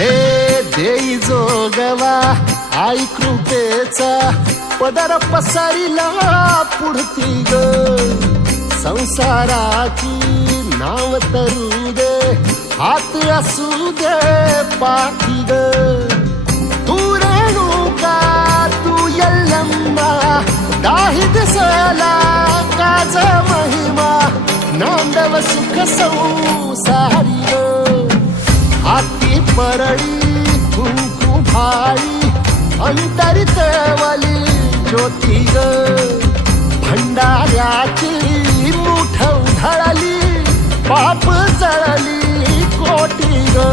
हे देई जोगवा आई कृपेचा पदर पसरिला पुढती ग संसाराची नाव तरू दे हात असू दे पाठी ग तू रेणुका तू यल्लम्मा दाही दिसला काज महिमा नांदव सुख संसारी ग हाती परळी कुंकू भाळी अंतरित वली ज्योती ग भंडाऱ्याची मुठ उधळली पाप जळली कोटी ग